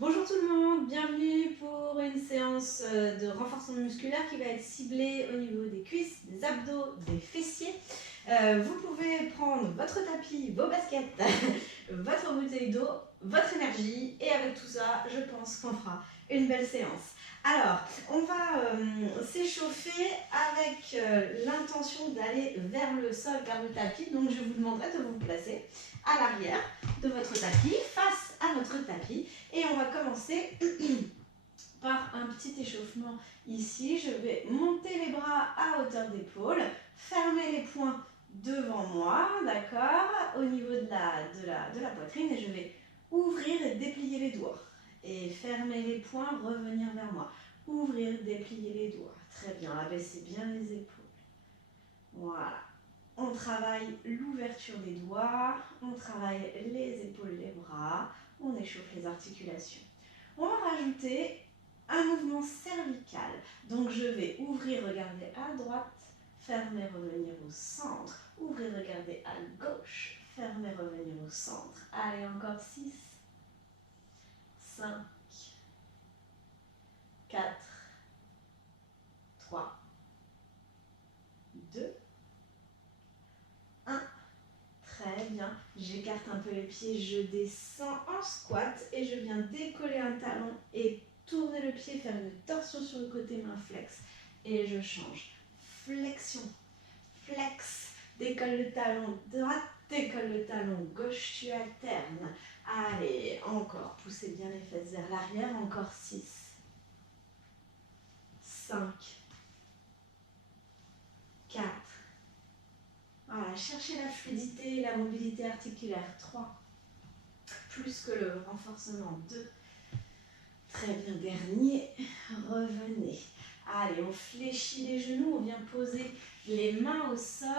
Bonjour tout le monde, bienvenue pour une séance de renforcement musculaire qui va être ciblée au niveau des cuisses, des abdos, des fessiers. Vous pouvez prendre votre tapis, vos baskets, votre bouteille d'eau, votre énergie et avec tout ça, je pense qu'on fera une belle séance. Alors, on va s'échauffer avec l'intention d'aller vers le sol, vers le tapis. Donc, je vous demanderai de vous placer à l'arrière de votre tapis, face à votre tapis. Et on va commencer par un petit échauffement ici. Je vais monter les bras à hauteur d'épaule, fermer les poings devant moi, d'accord, au niveau de la poitrine, et je vais ouvrir et déplier les doigts. Et fermer les poings, revenir vers moi. Ouvrir, déplier les doigts. Très bien, abaissez bien les épaules. Voilà. On travaille l'ouverture des doigts, on travaille les épaules, les bras, on échauffe les articulations. On va rajouter un mouvement cervical. Donc je vais ouvrir, regarder à droite, fermer, revenir au centre. Ouvrir, regarder à gauche, fermer, revenir au centre. Allez, encore 6, 5, 4, 3, 2, 1. Très bien. J'écarte un peu les pieds, je descends en squat et je viens décoller un talon et tourner le pied, faire une torsion sur le côté, main flex. Et je change. Flexion, flex. Décolle le talon droite, décolle le talon gauche, tu alternes. Allez, encore. Poussez bien les fesses vers l'arrière. Encore 6, 5, 4. Voilà, cherchez la fluidité et la mobilité articulaire. 3. Plus que le renforcement. 2. Très bien, dernier. Revenez. Allez, on fléchit les genoux, on vient poser les mains au sol.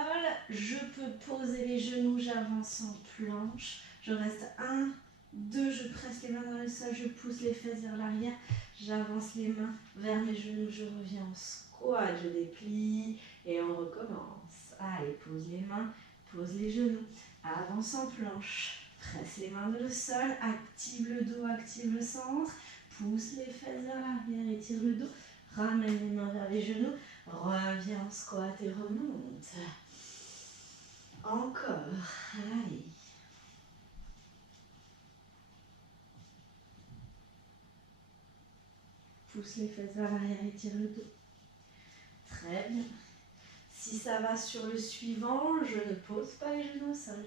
Je peux poser les genoux, j'avance en planche. Je reste 1, 2, je presse les mains dans le sol, je pousse les fesses vers l'arrière. J'avance les mains vers mes genoux, je reviens en squat, je déplie et on recommence. Allez, pose les mains, pose les genoux, avance en planche. Presse les mains dans le sol, active le dos, active le centre. Pousse les fesses vers l'arrière, étire le dos. Ramène les mains vers les genoux. Reviens en squat et remonte. Encore. Allez. Pousse les fesses vers l'arrière, étire le dos. Très bien. Si ça va sur le suivant, je ne pose pas les genoux au sol.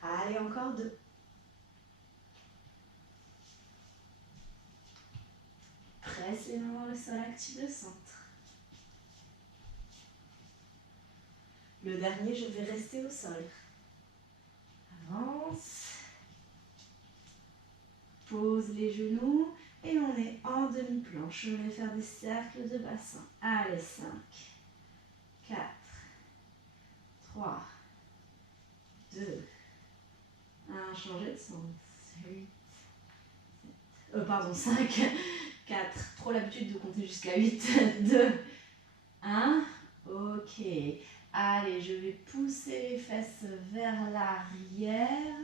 Allez, encore 2. Presse les mains dans le sol, active le centre. Le dernier, je vais rester au sol. Avance. Pose les genoux et on est en demi-planche. Je vais faire des cercles de bassin. Allez, 5, 4, 3, 2, 1. Changer de sens. 8, pardon, 5, 4. Trop l'habitude de compter jusqu'à 8. 2, 1. Ok. Allez, je vais pousser les fesses vers l'arrière.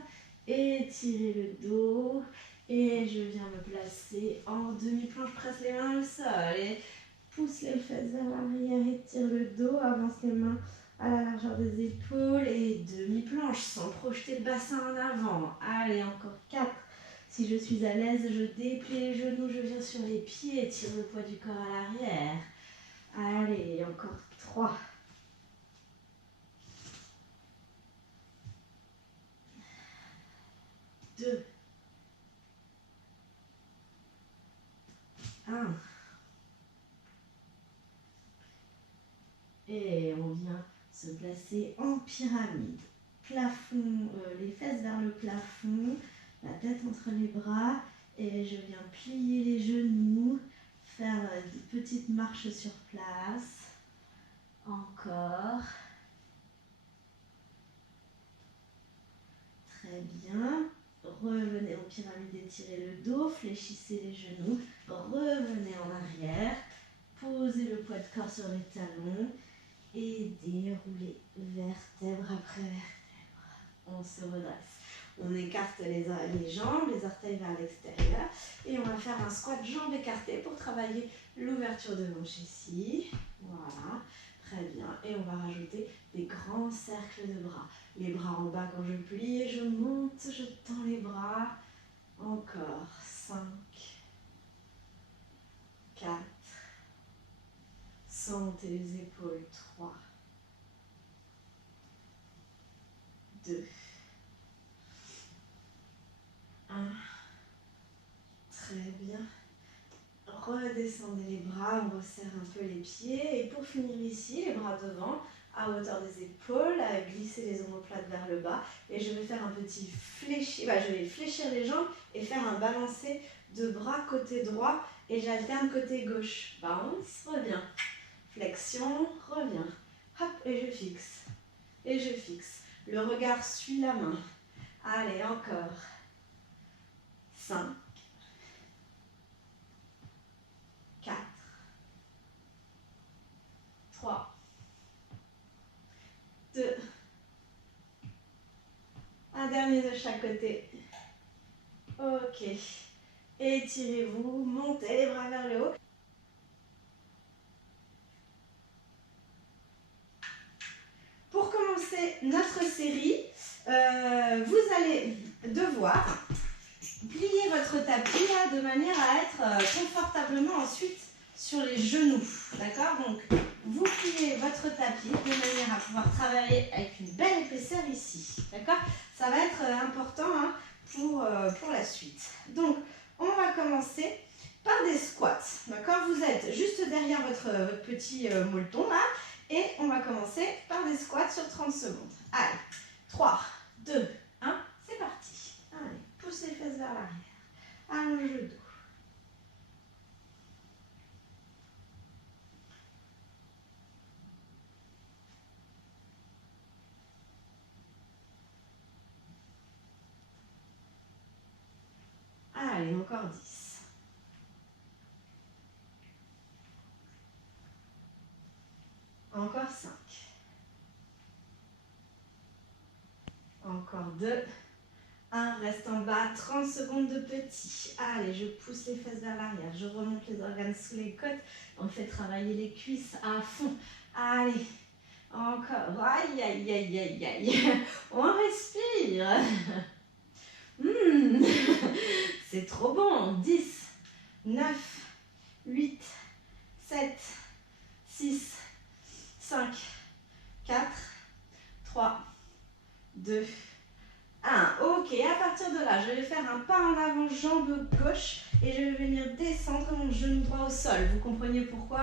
Étirer le dos. Et je viens me placer en demi-planche. Presse les mains au sol. Et pousse les fesses vers l'arrière. Étire le dos. Avance les mains à la largeur des épaules. Et demi-planche sans projeter le bassin en avant. Allez, encore 4. Si je suis à l'aise, je déplie les genoux. Je viens sur les pieds. Tire le poids du corps à l'arrière. Allez, encore 3. 2. 1. Et on vient se placer en pyramide. Plafond, les fesses vers le plafond, la tête entre les bras. Et je viens plier les genoux, faire des petites marches sur place. Encore. Très bien. Revenez en pyramide, étirez le dos, fléchissez les genoux. Revenez en arrière. Posez le poids de corps sur les talons. et dérouler vertèbre après vertèbre. On se redresse. On écarte les jambes, les orteils vers l'extérieur et on va faire un squat jambes écartées pour travailler l'ouverture de hanche ici. Voilà, très bien. Et on va rajouter des grands cercles de bras. Les bras en bas quand je plie et je monte, je tends les bras. Encore 5, 4, sentez les épaules, 3, 2, 1, très bien. Redescendez les bras, on resserre un peu les pieds et pour finir ici, les bras devant, à hauteur des épaules, à glisser les omoplates vers le bas et je vais faire un petit fléchis, je vais fléchir les jambes et faire un balancé de bras côté droit et j'alterne côté gauche. Bounce, reviens, flexion, reviens, hop et je fixe, et je fixe. Le regard suit la main. Allez, encore. 5, 4, 3, 2, un dernier de chaque côté. Ok. Étirez-vous, montez les bras vers le haut. Pour commencer notre série, vous allez devoir plier votre tapis là, de manière à être confortablement ensuite sur les genoux. D'accord? Donc, vous pliez votre tapis de manière à pouvoir travailler avec une belle épaisseur ici. D'accord? Ça va être important hein, pour la suite. Donc, on va commencer par des squats. D'accord? Vous êtes juste derrière votre petit molleton là. Et on va commencer par des squats sur 30 secondes. Allez, 3, 2, 1, c'est parti. Allez, pousse les fesses vers l'arrière. Allonge le dos. Allez, encore 10. Encore 5. Encore 2. 1, reste en bas, 30 secondes de petit. Allez, je pousse les fesses vers l'arrière, je remonte les organes sous les côtes, on fait travailler les cuisses à fond. Allez, encore, aïe, aïe, aïe, aïe, aïe, on respire. C'est trop bon. 10, 9, 8, 7, 6, 5, 4, 3, 2, 1. Ok, à partir de là, je vais faire un pas en avant, jambe gauche, et je vais venir descendre mon genou droit au sol. Vous comprenez pourquoi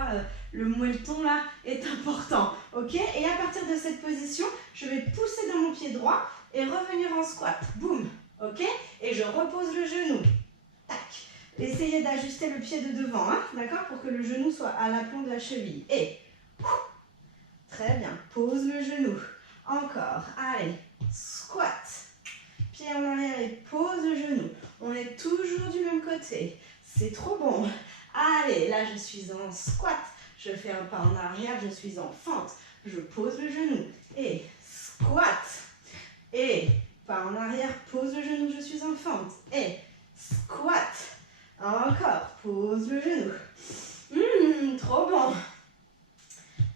le molleton là est important. Ok, et à partir de cette position, je vais pousser dans mon pied droit et revenir en squat. Boum. Ok, et je repose le genou. Tac. Essayez d'ajuster le pied de devant, hein, d'accord, pour que le genou soit à l'aplomb de la cheville. Et très bien, pose le genou. Encore, allez, squat. Pied en arrière et pose le genou. On est toujours du même côté. C'est trop bon. Allez, là je suis en squat. Je fais un pas en arrière, je suis en fente. Je pose le genou. Et squat. Et pas en arrière, pose le genou, je suis en fente. Et squat. Encore, pose le genou. Trop bon.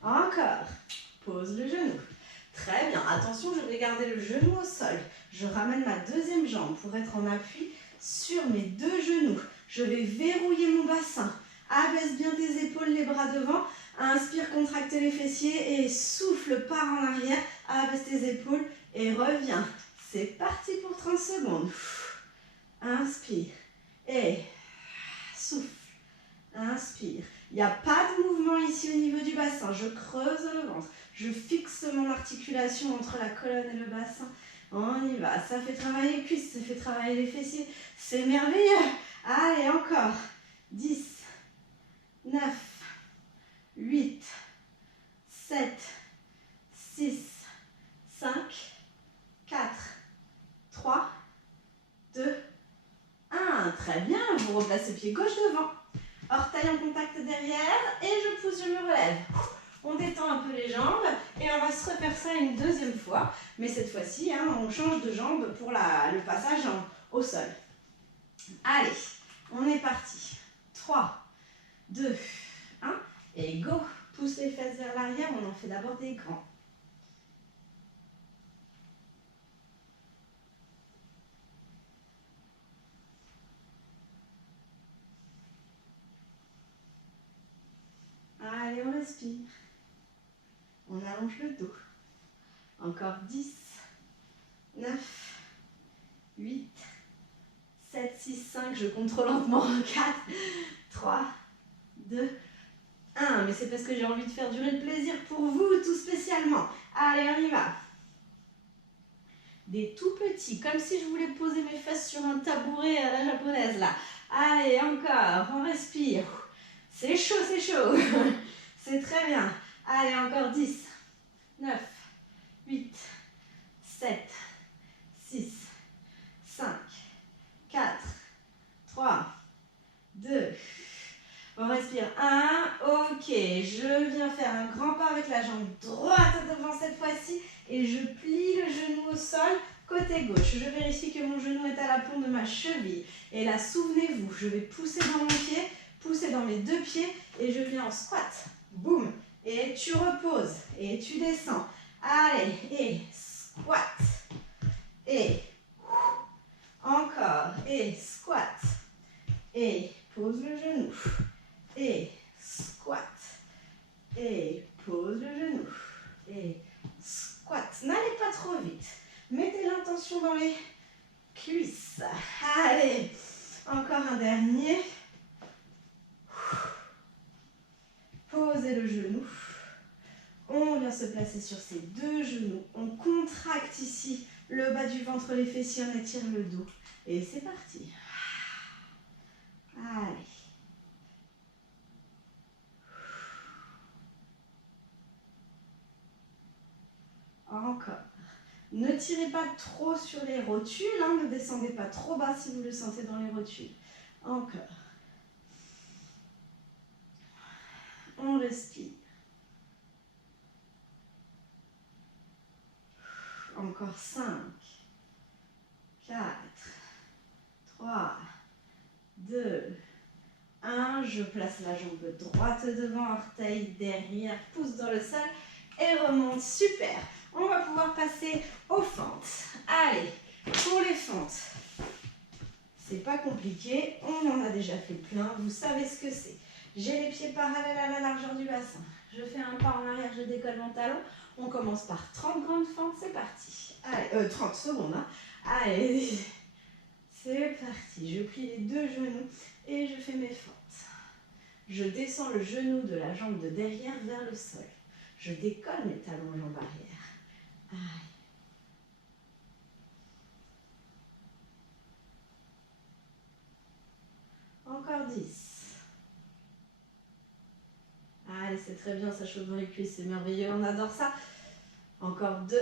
Encore, pose le genou. Très bien, attention, je vais garder le genou au sol. Je ramène ma deuxième jambe pour être en appui sur mes deux genoux. Je vais verrouiller mon bassin. Abaisse bien tes épaules, les bras devant. Inspire, contracte les fessiers et souffle, pars en arrière. Abaisse tes épaules et reviens. C'est parti pour 30 secondes. Inspire et souffle. Inspire. Il n'y a pas de mouvement ici au niveau du bassin. Je creuse le ventre. Je fixe mon articulation entre la colonne et le bassin. On y va. Ça fait travailler les cuisses, ça fait travailler les fessiers. C'est merveilleux. Allez, encore. 10, 9, 8, 7, 6, 5, 4, 3, 2, 1. Très bien. Vous replacez pied gauche devant. Orteil en contact derrière et je pousse, je me relève. On détend un peu les jambes et on va se refaire ça une deuxième fois. Mais cette fois-ci, hein, on change de jambe pour le passage au sol. Allez, on est parti. 3, 2, 1 et go. Pousse les fesses vers l'arrière, on en fait d'abord des grands. Allez, on respire. On allonge le dos. Encore 10, 9, 8, 7, 6, 5. Je compte trop lentement. 4, 3, 2, 1. Mais c'est parce que j'ai envie de faire durer le plaisir pour vous, tout spécialement. Allez, on y va. Des tout petits, comme si je voulais poser mes fesses sur un tabouret à la japonaise, là. Allez, encore. On respire. C'est chaud, c'est chaud. C'est très bien. Allez, encore 10, 9, 8, 7, 6, 5, 4, 3, 2. On respire. 1. Ok, je viens faire un grand pas avec la jambe droite devant cette fois-ci et je plie le genou au sol, côté gauche. Je vérifie que mon genou est à l'aplomb de ma cheville. Et là, souvenez-vous, je vais pousser dans mon pied, pousser dans mes deux pieds et je viens en squat. Boum. Et tu reposes et tu descends. Allez, et squat. Et encore. Et squat. Et pose le genou. Et squat. Et pose le genou. Et squat. N'allez pas trop vite. Mettez l'intention dans les cuisses. Allez, encore un dernier. Posez le genou. On vient se placer sur ses deux genoux. On contracte ici le bas du ventre, les fessiers, on étire le dos. Et c'est parti. Allez. Encore. Ne tirez pas trop sur les rotules, hein, ne descendez pas trop bas si vous le sentez dans les rotules. Encore. On respire. Encore 5, 4, 3, 2, 1. Je place la jambe droite devant, orteil derrière, pouce dans le sol et remonte. Super. On va pouvoir passer aux fentes. Allez, pour les fentes, c'est pas compliqué. On en a déjà fait plein. Vous savez ce que c'est. J'ai les pieds parallèles à la largeur du bassin. Je fais un pas en arrière, je décolle mon talon. On commence par 30 grandes fentes. C'est parti. Allez, 30 secondes. Hein. Allez, c'est parti. Je plie les deux genoux et je fais mes fentes. Je descends le genou de la jambe de derrière vers le sol. Je décolle mes talons jambes arrière. Aïe. Encore 10. Allez, c'est très bien, ça chauffe dans les cuisses, c'est merveilleux, on adore ça. Encore 2,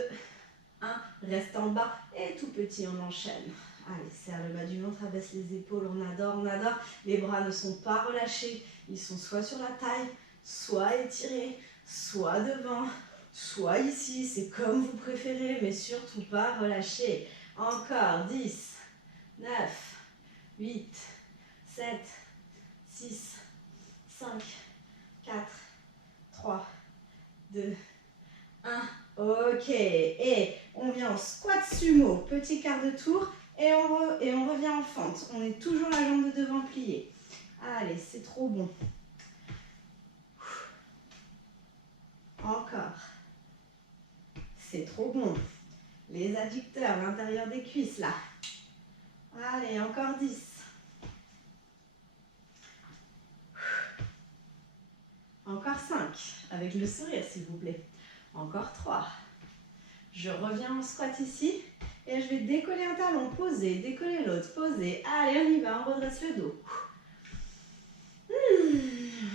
1, reste en bas et tout petit, on enchaîne. Allez, serre le bas du ventre, abaisse les épaules, on adore, on adore. Les bras ne sont pas relâchés, ils sont soit sur la taille, soit étirés, soit devant, soit ici, c'est comme vous préférez, mais surtout pas relâchés. Encore 10, 9, 8, 7, 6, 5, 4, 3, 2, 1. Ok, et on vient en squat sumo, petit quart de tour, et on revient en fente. On est toujours la jambe de devant pliée. Allez, c'est trop bon. Encore. C'est trop bon. Les adducteurs, l'intérieur des cuisses, là. Allez, encore 10. Encore 5, avec le sourire, s'il vous plaît. Encore 3. Je reviens en squat ici. Et je vais décoller un talon, poser, décoller l'autre, poser. Allez, on y va, on redresse le dos.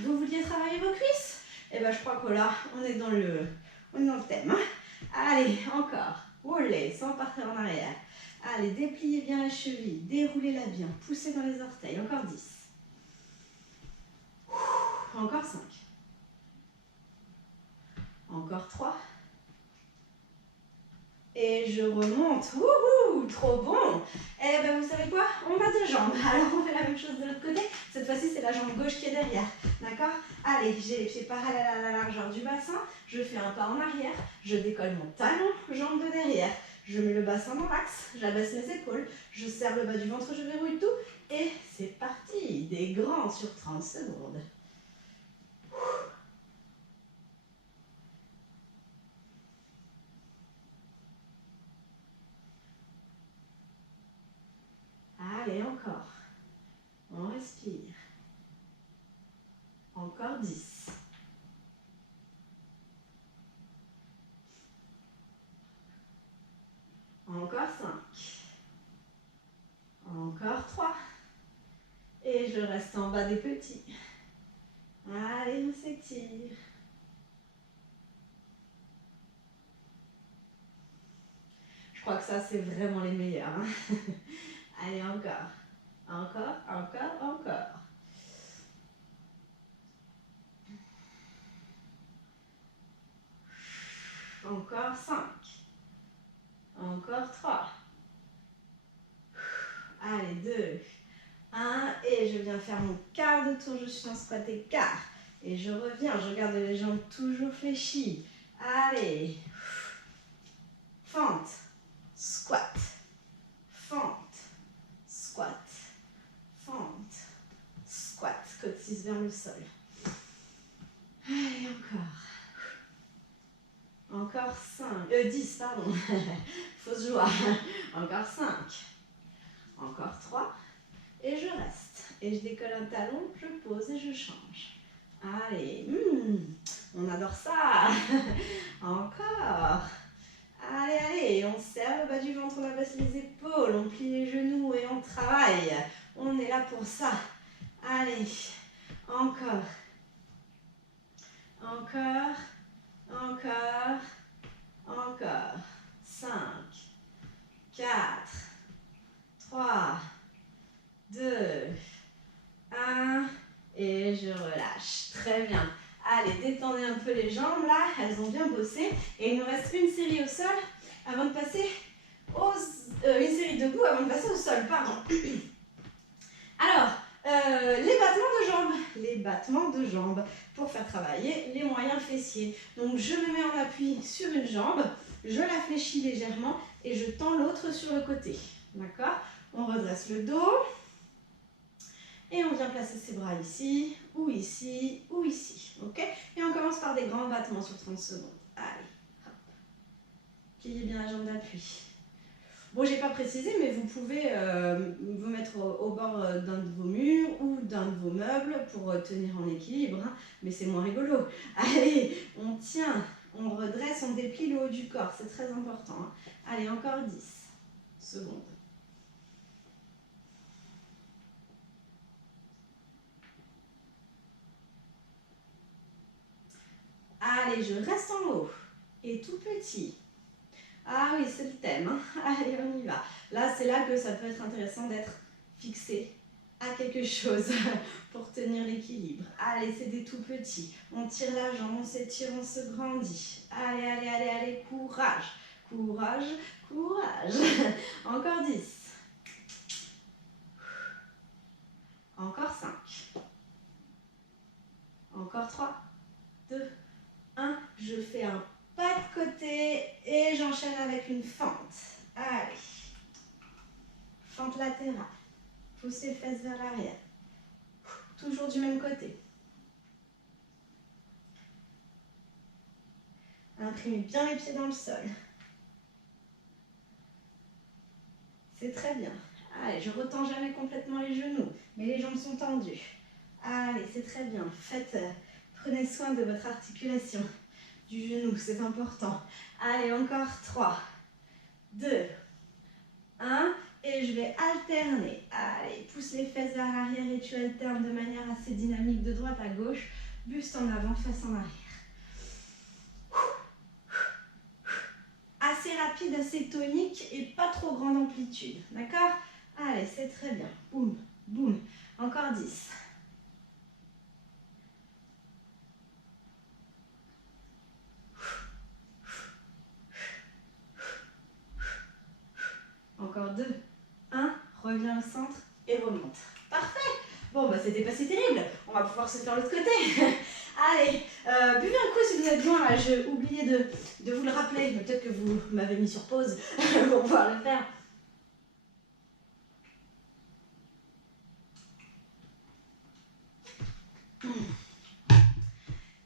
Vous vouliez travailler vos cuisses? Eh bien, je crois que là, on est dans le thème. Hein. Allez, encore. Roulez, sans partir en arrière. Allez, dépliez bien la cheville, déroulez-la bien, poussez dans les orteils. Encore 10. Encore 5. Encore 3. Et je remonte. Wouhou, trop bon. Et ben vous savez quoi? On a 2 jambes. Alors on fait la même chose de l'autre côté. Cette fois-ci, c'est la jambe gauche qui est derrière. D'accord? Allez, j'ai les pieds parallèles à la largeur du bassin. Je fais un pas en arrière. Je décolle mon talon, jambe de derrière. Je mets le bassin dans l'axe. J'abaisse mes épaules. Je serre le bas du ventre, je verrouille tout. Et c'est parti. Des grands sur 30 secondes. Allez, encore. On respire. Encore 10. Encore 5. Encore 3. Et je reste en bas des petits. Allez, on s'étire. Je crois que ça, c'est vraiment les meilleurs. Hein. Allez, encore. Encore, encore, encore. Encore 5. Encore 3. Allez, 2. 1. Et je viens faire mon quart de tour. Je suis en squat écart. Et je reviens. Je garde les jambes toujours fléchies. Allez. Fente. Squat. Fente. Squat. Fente. Squat. Coccyx vers le sol. Allez, encore. Encore 10, pardon. Fausse joie. Encore 5. Encore 3. Et je reste. Et je décolle un talon, je pose et je change. Allez. On adore ça. Encore. Allez, allez. On serre le bas du ventre, on abaisse les épaules, on plie les genoux et on travaille. On est là pour ça. Allez. Encore. Encore. Encore. Encore. 5. 4. 3. 2. 1. Et je relâche. Très bien. Allez, détendez un peu les jambes là. Elles ont bien bossé. Et il nous reste une série au sol avant de passer une série debout avant de passer au sol. Pardon. Alors, les battements de jambes. Les battements de jambes pour faire travailler les moyens fessiers. Donc, je me mets en appui sur une jambe. Je la fléchis légèrement et je tends l'autre sur le côté. D'accord? On redresse le dos. Et on vient placer ses bras ici, ou ici, ou ici. Ok? Et on commence par des grands battements sur 30 secondes. Allez, hop. Pliez bien la jambe d'appui. Bon, j'ai pas précisé, mais vous pouvez vous mettre au bord d'un de vos murs ou d'un de vos meubles pour tenir en équilibre. Hein, mais c'est moins rigolo. Allez, on tient, on redresse, on déplie le haut du corps. C'est très important. Hein. Allez, encore 10 secondes. Allez, je reste en haut. Et tout petit. Ah oui, c'est le thème. Hein. Allez, on y va. Là, c'est là que ça peut être intéressant d'être fixé à quelque chose pour tenir l'équilibre. Allez, c'est des tout petits. On tire la jambe, on s'étire, on se grandit. Allez, allez, allez, allez, courage. Courage, courage. Encore 10. Encore 5. Encore 3, 2, 1. Je fais un pas de côté et j'enchaîne avec une fente. Allez. Fente latérale. Poussez les fesses vers l'arrière. Toujours du même côté. Imprimez bien les pieds dans le sol. C'est très bien. Allez, je retends jamais complètement les genoux, mais les jambes sont tendues. Allez, c'est très bien. Prenez soin de votre articulation du genou, c'est important. Allez, encore 3, 2, 1. Et je vais alterner. Allez, pousse les fesses vers l'arrière et tu alternes de manière assez dynamique de droite à gauche. Buste en avant, fesses en arrière. Assez rapide, assez tonique et pas trop grande amplitude. D'accord? Allez, c'est très bien. Boum, boum. Encore 10. c'était pas si terrible. On va pouvoir se faire l'autre côté. Allez, buvez un coup si vous êtes loin là. J'ai oublié de vous le rappeler. Mais peut-être que vous m'avez mis sur pause pour pouvoir le faire.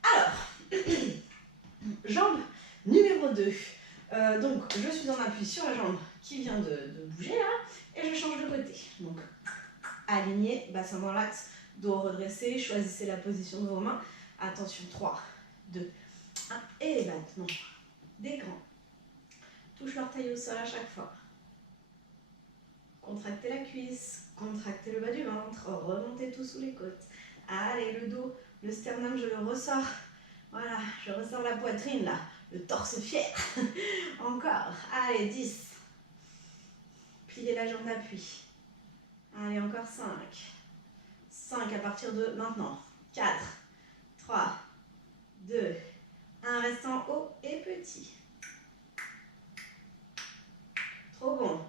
Alors, jambe numéro 2. Donc, je suis en appui sur la jambe qui vient de bouger là. Et je change de côté. Donc, aligné, bassin dans l'axe, dos redressé. Choisissez la position de vos mains. Attention, 3, 2, 1. Et maintenant, des grands. Touche l'orteil au sol à chaque fois. Contractez la cuisse, contractez le bas du ventre, remontez tout sous les côtes. Allez, le dos, le sternum, je le ressors. Voilà, je ressors la poitrine là, le torse fier. Encore, allez, 10. Pliez la jambe d'appui. Allez, encore 5. 5 à partir de maintenant. 4, 3, 2, 1, restant haut et petit. Trop bon,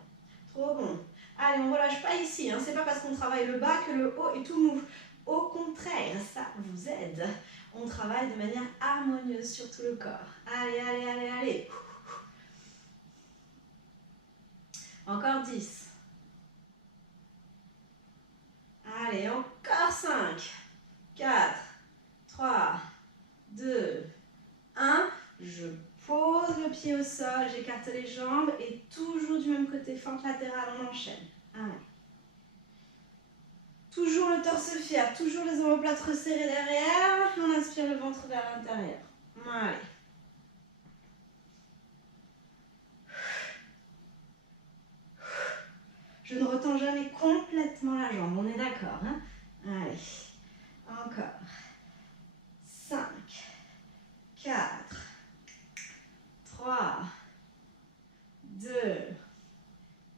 trop bon. Allez, on ne relâche pas ici, hein. C'est pas parce qu'on travaille le bas que le haut est tout mou. Au contraire, ça vous aide. On travaille de manière harmonieuse sur tout le corps. Allez, allez, allez, allez. Encore 10. Allez, encore 5. 4, 3, 2, 1. Je pose le pied au sol, j'écarte les jambes et toujours du même côté, fente latérale, on enchaîne. Allez. Toujours le torse fier, toujours les omoplates resserrées derrière. On inspire le ventre vers l'intérieur. Allez. Je ne retends jamais complètement la jambe, on est d'accord, hein? Allez. Encore. 5, 4, 3, 2,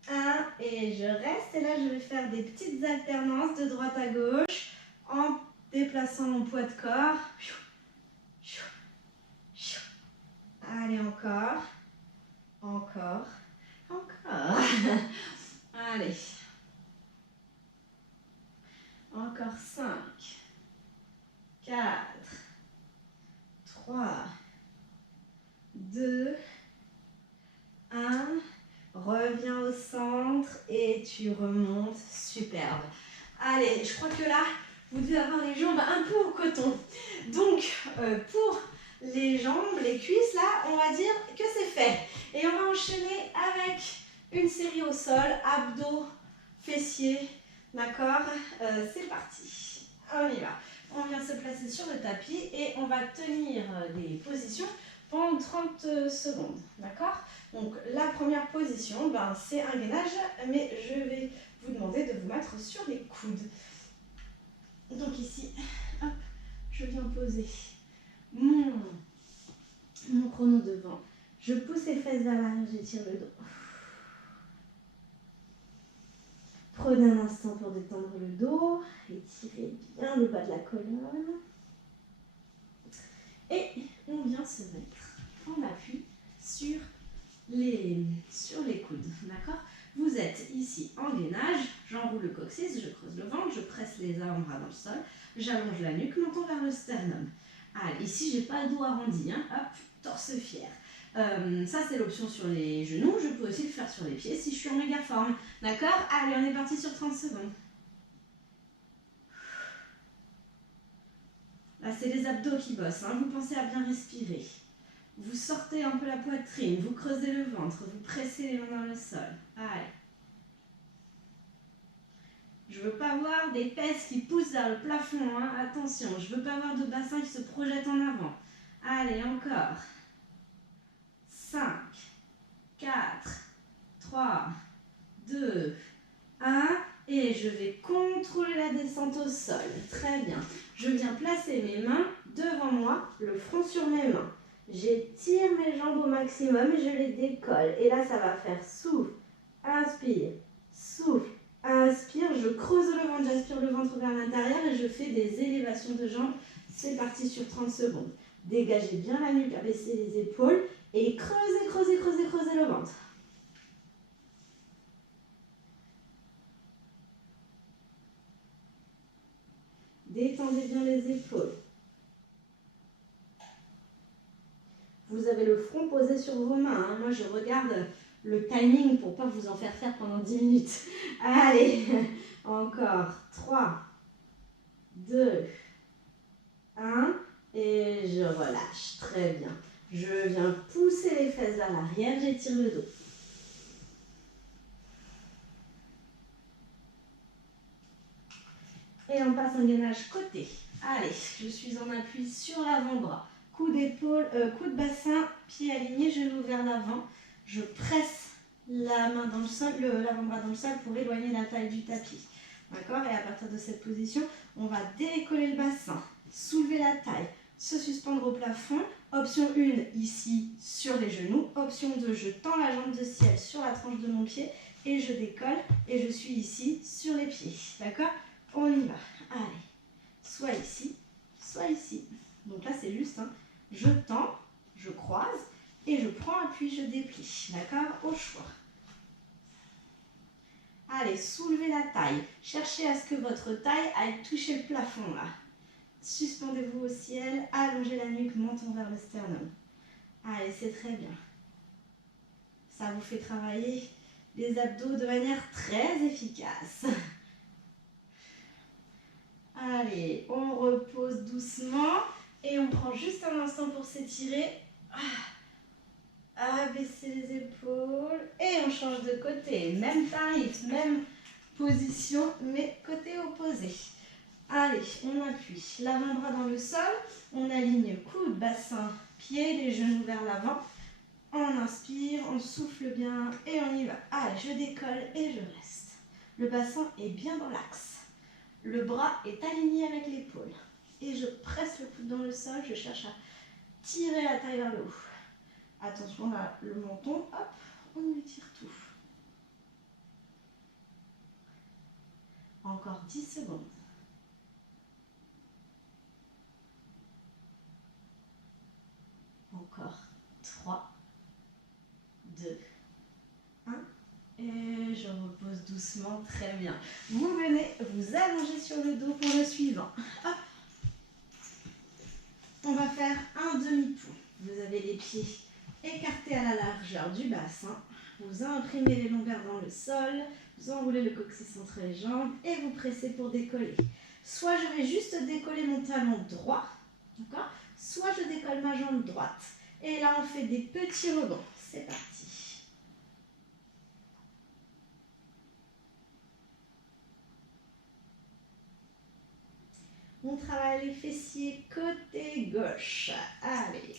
1. Et je reste. Et là, je vais faire des petites alternances de droite à gauche en déplaçant mon poids de corps. Allez, encore. Encore. Encore. Allez. Encore 5, 4, 3, 2, 1. Reviens au centre et tu remontes. Superbe. Allez, je crois que là, vous devez avoir les jambes un peu au coton. Donc, pour les jambes, les cuisses, là, on va dire que c'est fait. Et on va enchaîner avec une série au sol, abdos, fessiers. D'accord? C'est parti. On y va. On vient se placer sur le tapis et on va tenir des positions pendant 30 secondes. D'accord? Donc la première position, c'est un gainage, mais je vais vous demander de vous mettre sur les coudes. Donc ici, hop, je viens poser mon chrono devant. Je pousse les fesses vers l'arrière, j'étire le dos. Prenez un instant pour détendre le dos, étirez bien le bas de la colonne. Et on vient se mettre en appui sur les coudes, d'accord? Vous êtes ici en gainage, j'enroule le coccyx, je creuse le ventre, je presse les avant-bras dans le sol, j'allonge la nuque, menton vers le sternum. Allez, ici, j'ai pas le dos arrondi, hein. Hop, torse fier. Ça, c'est l'option sur les genoux, je peux aussi le faire sur les pieds si je suis en méga forme, d'accord? Allez, on est parti sur 30 secondes. Là, c'est les abdos qui bossent, hein. Vous pensez à bien respirer. Vous sortez un peu la poitrine, vous creusez le ventre, vous pressez les mains dans le sol. Allez. Je ne veux pas voir des fesses qui poussent vers le plafond, hein. Attention, je ne veux pas avoir de bassin qui se projette en avant. Allez, encore. 5, 4, 3, 2, 1. Et je vais contrôler la descente au sol. Très bien. Je viens placer mes mains devant moi, le front sur mes mains. J'étire mes jambes au maximum et je les décolle. Et là, ça va faire souffle, inspire, souffle, inspire. Je creuse le ventre, j'aspire le ventre vers l'intérieur et je fais des élévations de jambes. C'est parti sur 30 secondes. Dégagez bien la nuque, abaissez les épaules et creusez, creusez, creusez, creusez le ventre. Détendez bien les épaules. Vous avez le front posé sur vos mains. Hein. Moi, je regarde le timing pour ne pas vous en faire pendant 10 minutes. Allez, encore. 3, 2, 1. Et je relâche. Très bien. Je viens pousser les fesses vers l'arrière. J'étire le dos. Et on passe en gainage côté. Allez, je suis en appui sur l'avant-bras. Coup d'épaule, coup de bassin, pied aligné, genou vers l'avant. Je presse la main dans le sol, l'avant-bras dans le sol pour éloigner la taille du tapis. D'accord? Et à partir de cette position, on va décoller le bassin, soulever la taille, se suspendre au plafond. Option 1, ici sur les genoux. Option 2, je tends la jambe de ciel sur la tranche de mon pied et je décolle et je suis ici sur les pieds. D'accord? On y va. Allez. Soit ici, soit ici. Donc là, c'est juste, hein, je tends, je croise et je prends appui, je déplie. D'accord? Au choix. Allez, soulevez la taille. Cherchez à ce que votre taille aille toucher le plafond là. Suspendez-vous au ciel, allongez la nuque, menton vers le sternum. Allez, c'est très bien. Ça vous fait travailler les abdos de manière très efficace. Allez, on repose doucement et on prend juste un instant pour s'étirer. Abaisser les épaules et on change de côté. Même tarif, même position, mais côté opposé. Allez, on appuie l'avant-bras dans le sol. On aligne coude, bassin, pied, les genoux vers l'avant. On inspire, on souffle bien et on y va. Allez, je décolle et je reste. Le bassin est bien dans l'axe. Le bras est aligné avec l'épaule. Et je presse le coude dans le sol. Je cherche à tirer la taille vers le haut. Attention là, le menton, hop, on étire tout. Encore 10 secondes. Encore 3, 2, 1. Et je repose doucement, très bien. Vous venez vous allonger sur le dos pour le suivant. Hop. On va faire un demi-tour. Vous avez les pieds écartés à la largeur du bassin. Vous imprimez les lombaires dans le sol. Vous enroulez le coccyx entre les jambes et vous pressez pour décoller. Soit je vais juste décoller mon talon droit, d'accord? Soit je décolle ma jambe droite. Et là, on fait des petits rebonds. C'est parti. On travaille les fessiers côté gauche. Allez.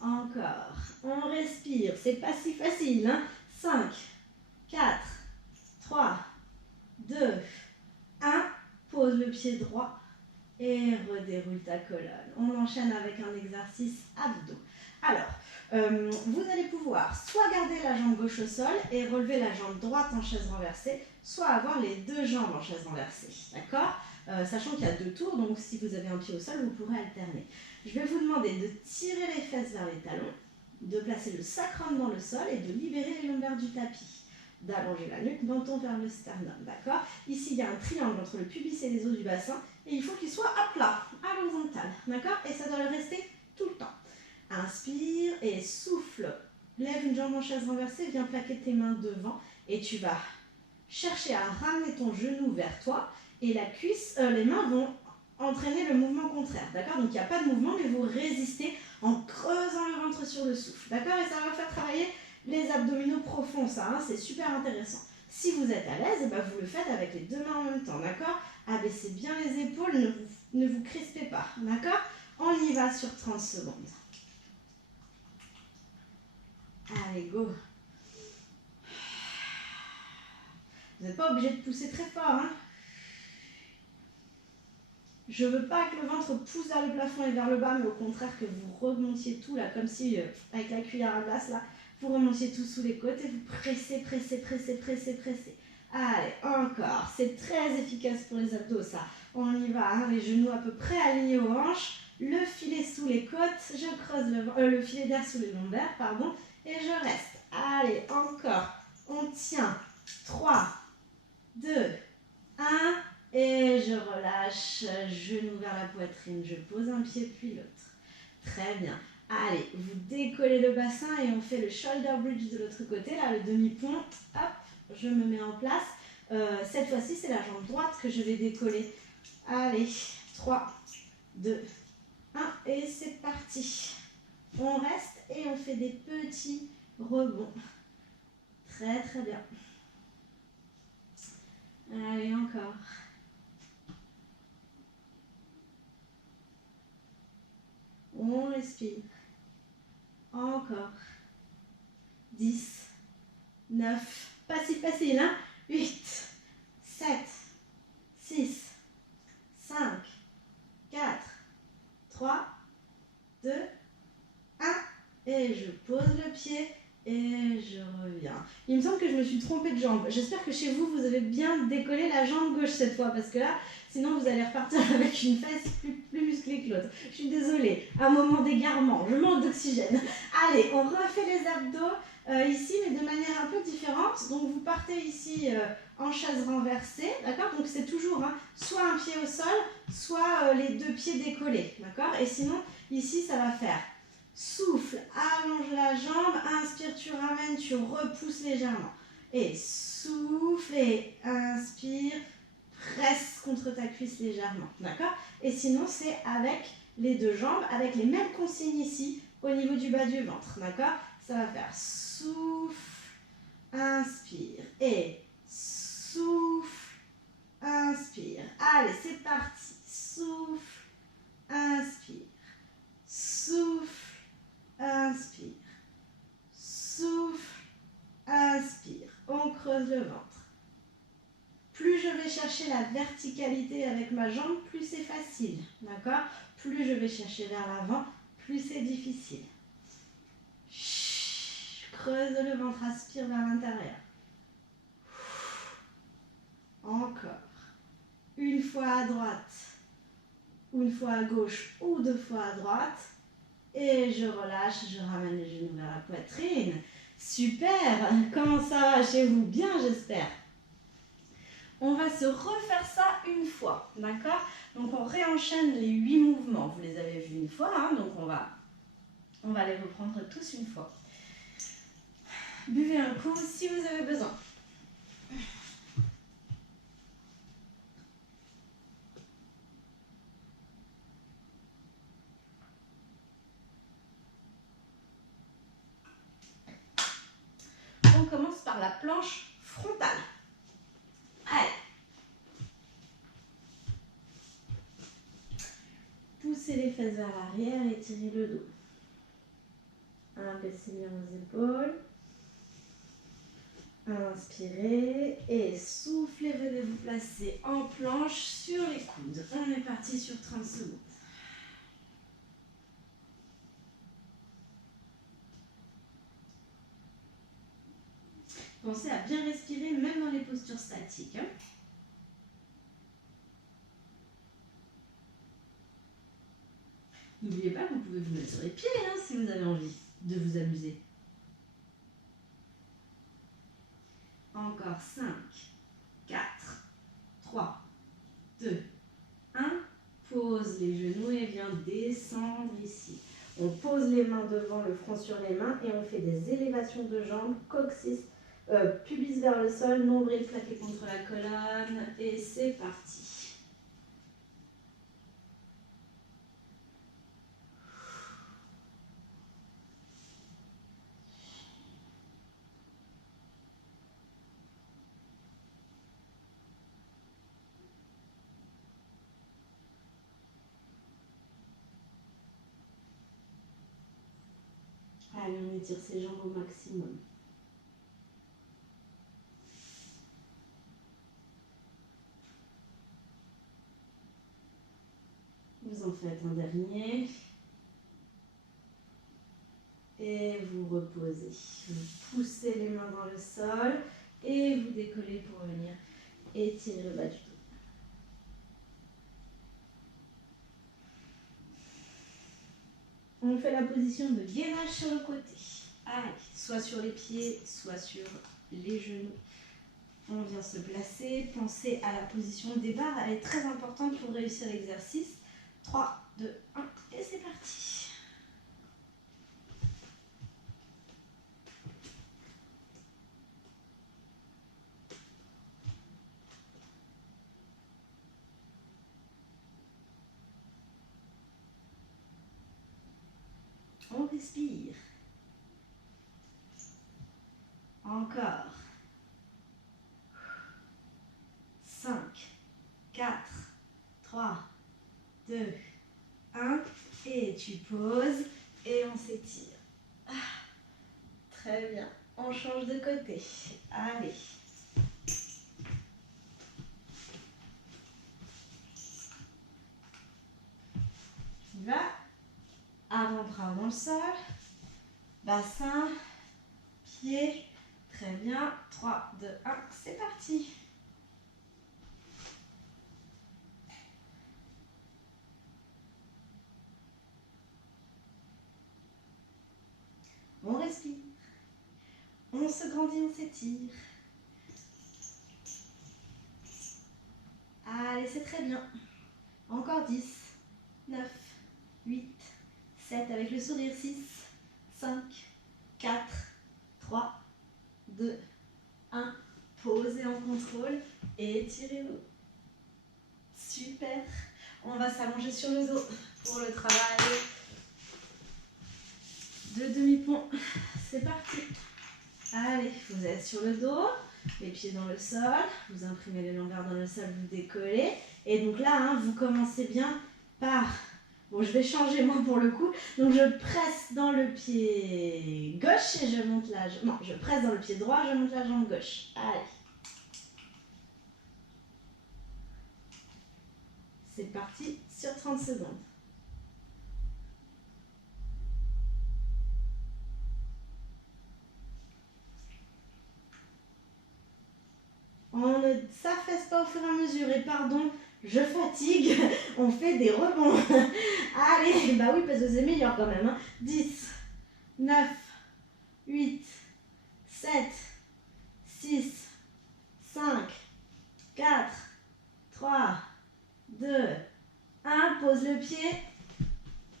Encore. On respire. C'est pas si facile, hein? 5, 4, 3, 2, 1. Pose le pied droit et redéroule ta colonne. On enchaîne avec un exercice abdos. Alors, vous allez pouvoir soit garder la jambe gauche au sol et relever la jambe droite en chaise renversée, soit avoir les deux jambes en chaise renversée. D'accord? Sachant qu'il y a 2 tours, donc si vous avez un pied au sol, vous pourrez alterner. Je vais vous demander de tirer les fesses vers les talons, de placer le sacrum dans le sol et de libérer les lombaires du tapis. D'allonger la nuque, menton vers le sternum. D'accord? Ici, il y a un triangle entre le pubis et les os du bassin et il faut qu'il soit à plat, à l'horizontale. D'accord? Et ça doit le rester tout le temps. Inspire et souffle. Lève une jambe en chaise renversée, viens plaquer tes mains devant et tu vas chercher à ramener ton genou vers toi et la cuisse, les mains vont entraîner le mouvement contraire. D'accord? Donc il n'y a pas de mouvement, mais vous résistez en creusant le ventre sur le souffle. D'accord? Et ça va faire travailler les abdominaux profonds, ça, hein, c'est super intéressant. Si vous êtes à l'aise, bah, vous le faites avec les 2 mains en même temps. D'accord? Abaissez bien les épaules, ne vous crispez pas. D'accord? On y va sur 30 secondes. Allez, go. Vous n'êtes pas obligé de pousser très fort. Hein. Je ne veux pas que le ventre pousse vers le plafond et vers le bas, mais au contraire que vous remontiez tout là, comme si avec la cuillère à glace là, vous remontiez tout sous les côtes et vous pressez, pressez, pressez, pressez, pressez. Allez, encore. C'est très efficace pour les abdos ça. On y va, hein, les genoux à peu près alignés aux hanches, le filet sous les côtes, je creuse le filet d'air sous les lombaires, pardon, et je reste. Allez, encore. On tient. 3, 2, 1. Et je relâche. Genou vers la poitrine. Je pose un pied puis l'autre. Très bien. Allez, vous décollez le bassin et on fait le shoulder bridge de l'autre côté. Là, le demi-pont. Hop, je me mets en place. Cette fois-ci, c'est la jambe droite que je vais décoller. Allez, 3, 2, 1. Et c'est parti. On reste et on fait des petits rebonds. Très, très bien. Allez, encore. On respire. Encore. 10, 9, pas si facile, hein? 8, 7, 6, 5, 4, 3, 2, 1. Et je pose le pied et je reviens. Il me semble que je me suis trompée de jambe. J'espère que chez vous, vous avez bien décollé la jambe gauche cette fois, parce que là, sinon vous allez repartir avec une fesse plus musclée que l'autre. Je suis désolée, un moment d'égarement, je manque d'oxygène. Allez, on refait les abdos ici, mais de manière un peu différente. Donc vous partez ici en chaise renversée, d'accord? Donc c'est toujours soit un pied au sol, soit les deux pieds décollés, d'accord? Et sinon, ici, ça va faire souffle, allonge la jambe, inspire, tu ramènes, tu repousses légèrement. Et souffle et inspire, presse contre ta cuisse légèrement, d'accord? Et sinon, c'est avec les deux jambes, avec les mêmes consignes ici, au niveau du bas du ventre, d'accord? Ça va faire souffle, inspire et souffle, inspire. Allez, c'est parti. Souffle, inspire, souffle, inspire, souffle, inspire. On creuse le ventre. Plus je vais chercher la verticalité avec ma jambe, plus c'est facile, d'accord? Plus je vais chercher vers l'avant, plus c'est difficile. Creuse le ventre, aspire vers l'intérieur. Encore. Une fois à droite, une fois à gauche ou deux fois à droite. Et je relâche, je ramène les genoux vers la poitrine. Super! Comment ça va chez vous? Bien, j'espère. On va se refaire ça une fois, d'accord? Donc on réenchaîne les 8 mouvements. Vous les avez vus une fois, hein, donc on va les reprendre tous une fois. Buvez un coup si vous avez besoin. On commence par la planche frontale. Allez. Poussez les fesses vers l'arrière et tirez le dos. Abaissez bien aux épaules. Inspirez et soufflez, venez vous placer en planche sur les coudes. On est parti sur 30 secondes. Pensez à bien respirer même dans les postures statiques. N'oubliez pas que vous pouvez vous mettre sur les pieds si vous avez envie de vous amuser. Encore 5, 4, 3, 2, 1. Pose les genoux et viens descendre ici. On pose les mains devant, le front sur les mains et on fait des élévations de jambes, coccyx, pubis vers le sol, nombril plaqué contre la colonne et c'est parti. Allez, on étire ses jambes au maximum. Vous en faites un dernier. Et vous reposez. Vous poussez les mains dans le sol et vous décollez pour venir étirer le bas du dos. On fait la position de gainage sur le côté. Allez, soit sur les pieds, soit sur les genoux. On vient se placer. Pensez à la position de départ. Elle est très importante pour réussir l'exercice. 3, 2, 1 et c'est parti. On respire. Encore. 5, 4, 3, 2, 1. Et tu poses et on s'étire. Très bien. On change de côté. Allez. Tu vas. Avant-bras dans le sol. Bassin. Pied. Très bien. 3, 2, 1. C'est parti. On respire. On se grandit, on s'étire. Allez, c'est très bien. Encore 10, 9, 8, 7, avec le sourire, 6, 5, 4, 3, 2, 1. Posez en contrôle et étirez-vous. Super. On va s'allonger sur le dos pour le travail de demi-pont. C'est parti. Allez, vous êtes sur le dos, les pieds dans le sol, vous imprimez les longueurs dans le sol, vous décollez. Et donc là, hein, vous commencez bien par... Bon, je vais changer moi pour le coup. Donc je presse dans le pied gauche et je monte la jambe... Non, je presse dans le pied droit, je monte la jambe gauche. Allez. C'est parti sur 30 secondes. On ne s'affaisse pas au fur et à mesure. Et pardon, je fatigue. On fait des rebonds. Allez, bah oui, parce que c'est meilleur quand même. Hein. 10, 9, 8, 7, 6, 5, 4, 3, 2, 1. Pose le pied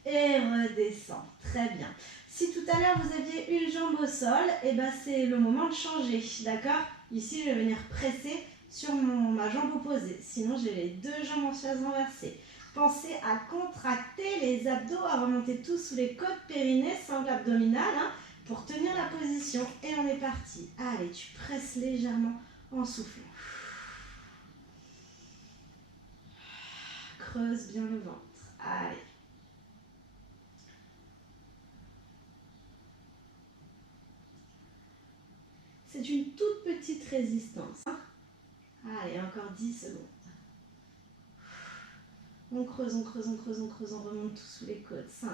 et redescend. Très bien. Si tout à l'heure vous aviez une jambe au sol, et ben c'est le moment de changer. D'accord? Ici, je vais venir presser sur ma jambe opposée. Sinon, j'ai les deux jambes en chaise renversée. Pensez à contracter les abdos, à remonter tout sous les côtes périnées, sangle abdominale, hein, pour tenir la position. Et on est parti. Allez, tu presses légèrement en soufflant. Creuse bien le ventre. Allez. C'est une toute petite résistance. Hein. Allez, encore 10 secondes. On creuse, on creuse, on creuse, on creuse, on remonte tout sous les côtes. 5,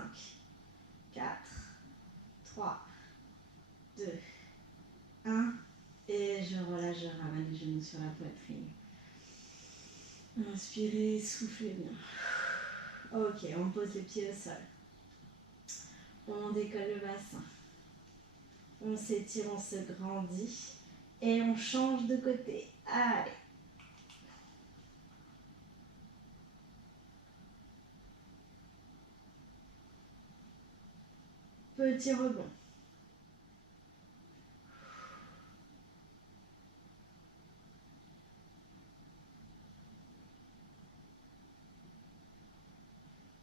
4, 3, 2, 1. Et je relâche, je ramène les genoux sur la poitrine. Inspirez, soufflez bien. Ok, on pose les pieds au sol. On décolle le bassin. On s'étire, on se grandit. Et on change de côté. Allez. Petit rebond.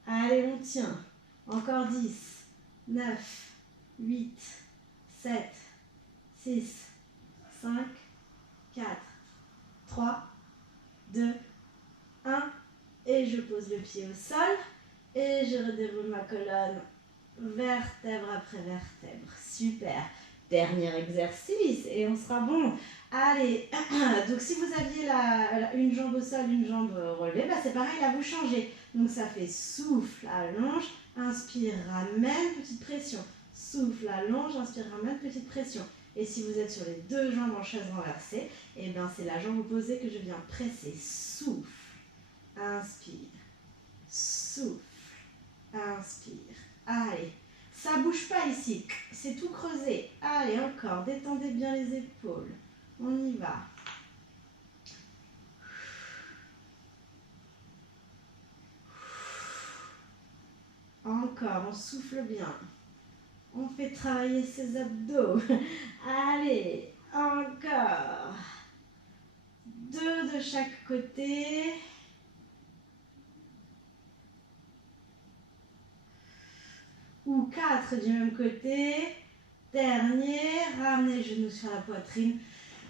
Allez, on tient. Encore 10, 9, 8, 7, 6, 5, 4, 3, 2, 1. Et je pose le pied au sol. Et je redéroule ma colonne vertèbre après vertèbre. Super. Dernier exercice et on sera bon. Allez, donc si vous aviez une jambe au sol, une jambe relevée, bah c'est pareil, là vous changez. Donc ça fait souffle, allonge, inspire, ramène, petite pression. Souffle, allonge, inspire, ramène, petite pression. Et si vous êtes sur les deux jambes en chaise renversée, et ben c'est la jambe opposée que je viens presser. Souffle, inspire, souffle, inspire. Allez, Ça bouge pas ici, c'est tout creusé. Allez, encore, détendez bien les épaules. On y va. Encore, on souffle bien. On fait travailler ses abdos. Allez, encore. 2 de chaque côté. Ou 4 du même côté. Dernier, ramenez les genoux sur la poitrine.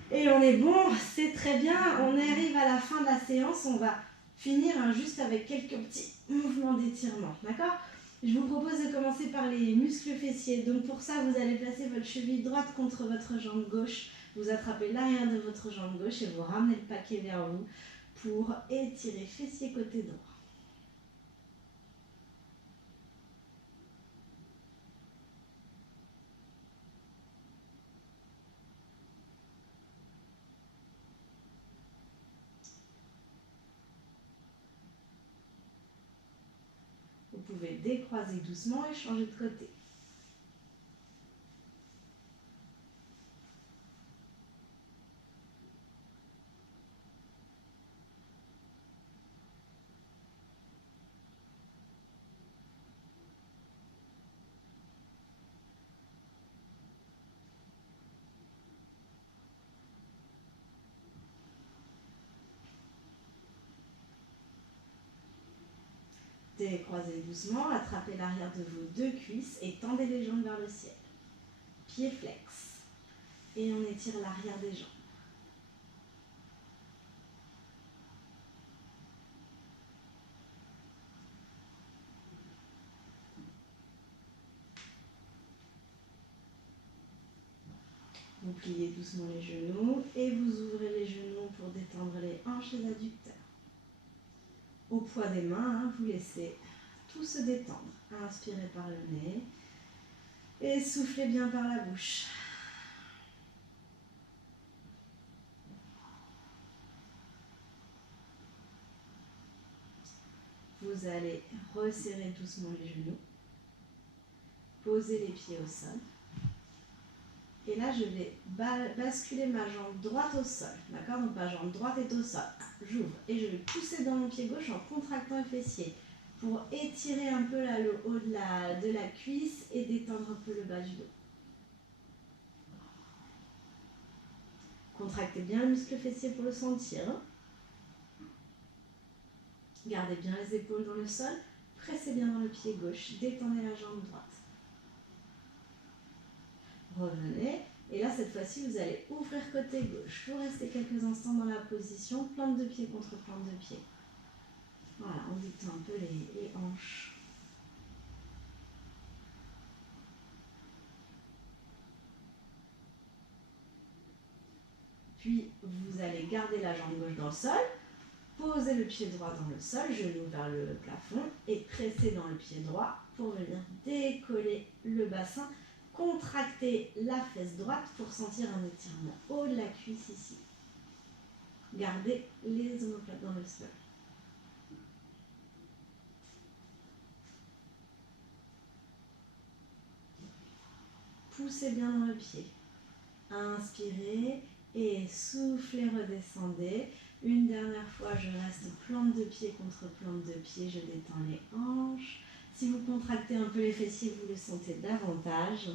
Et on est bon, c'est très bien. On arrive à la fin de la séance. On va finir juste avec quelques petits mouvements d'étirement. D'accord ? Je vous propose de commencer par les muscles fessiers. Donc pour ça, vous allez placer votre cheville droite contre votre jambe gauche. Vous attrapez l'arrière de votre jambe gauche et vous ramenez le paquet vers vous pour étirer fessier côté droit. Vous pouvez décroiser doucement et changer de côté. Décroisez doucement, attrapez l'arrière de vos 2 cuisses et tendez les jambes vers le ciel. Pieds flex. Et on étire l'arrière des jambes. Vous pliez doucement les genoux et vous ouvrez les genoux pour détendre les hanches et les adducteurs. Au poids des mains, vous laissez tout se détendre. Inspirez par le nez et soufflez bien par la bouche. Vous allez resserrer doucement les genoux, poser les pieds au sol. Et là, je vais basculer ma jambe droite au sol. D'accord ? Donc ma jambe droite est au sol. J'ouvre et je vais pousser dans mon pied gauche en contractant le fessier pour étirer un peu là, le haut de la cuisse et détendre un peu le bas du dos. Contractez bien le muscle fessier pour le sentir. Gardez bien les épaules dans le sol. Pressez bien dans le pied gauche. Détendez la jambe droite. Revenez. Et là, cette fois-ci, vous allez ouvrir côté gauche. Vous restez quelques instants dans la position. Plante de pied contre plante de pied. Voilà, on détend un peu les hanches. Puis, vous allez garder la jambe gauche dans le sol. Posez le pied droit dans le sol, genou vers le plafond et pressez dans le pied droit pour venir décoller le bassin. Contractez la fesse droite pour sentir un étirement haut de la cuisse ici. Gardez les omoplates dans le sol. Poussez bien dans le pied. Inspirez et soufflez, redescendez. Une dernière fois, je reste plante de pied contre plante de pied, je détends les hanches. Si vous contractez un peu les fessiers, vous le sentez davantage.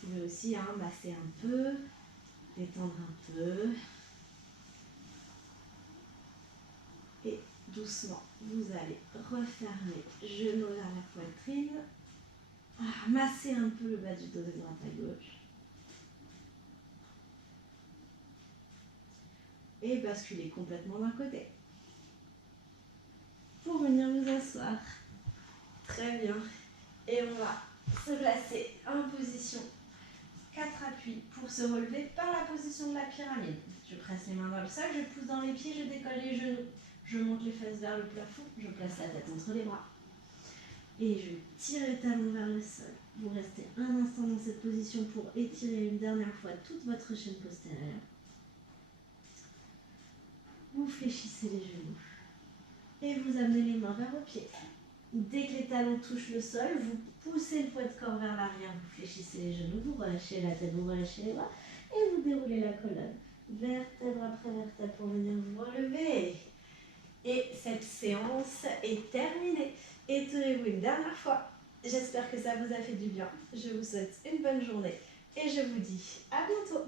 Vous pouvez aussi masser un peu, détendre un peu. Et doucement, vous allez refermer genoux vers la poitrine. Masser un peu le bas du dos de droite à gauche. Et basculer complètement d'un côté. Pour venir vous asseoir. Très bien. Et on va se placer en position 4 appuis pour se relever par la position de la pyramide. Je presse les mains dans le sol, je pousse dans les pieds, je décolle les genoux. Je monte les fesses vers le plafond, je place la tête entre les bras. Et je tire les talons vers le sol. Vous restez un instant dans cette position pour étirer une dernière fois toute votre chaîne postérieure. Vous fléchissez les genoux. et vous amenez les mains vers vos pieds. Dès que les talons touchent le sol, vous poussez le poids de corps vers l'arrière, vous fléchissez les genoux, vous relâchez la tête, vous relâchez les bras et vous déroulez la colonne. Vertèbre après vertèbre pour venir vous relever. Et cette séance est terminée. Étirez-vous une dernière fois. J'espère que ça vous a fait du bien. Je vous souhaite une bonne journée et je vous dis à bientôt.